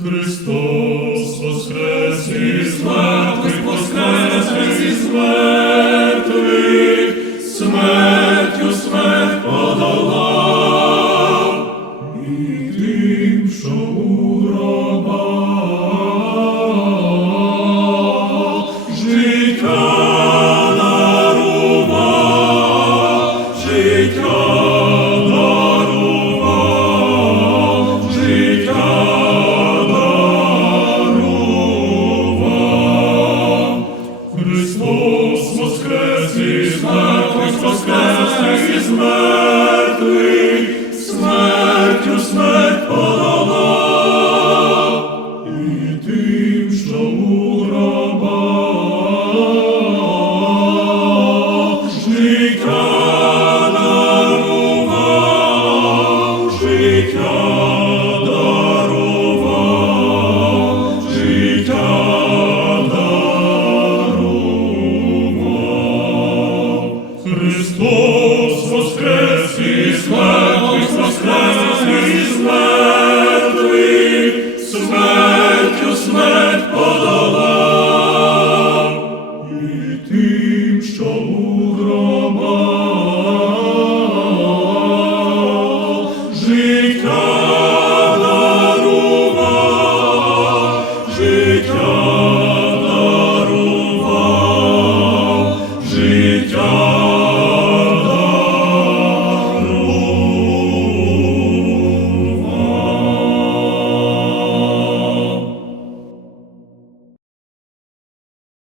Христос воскрес із мертвих, воскрес із мертвих, смертю смерть подолав, і тим, що у гробах життя дарував, життя Христос воскрес із мертвих, воскрес із мертвих, смертю смерть подолав, і тим, що у життя життя що у гроба.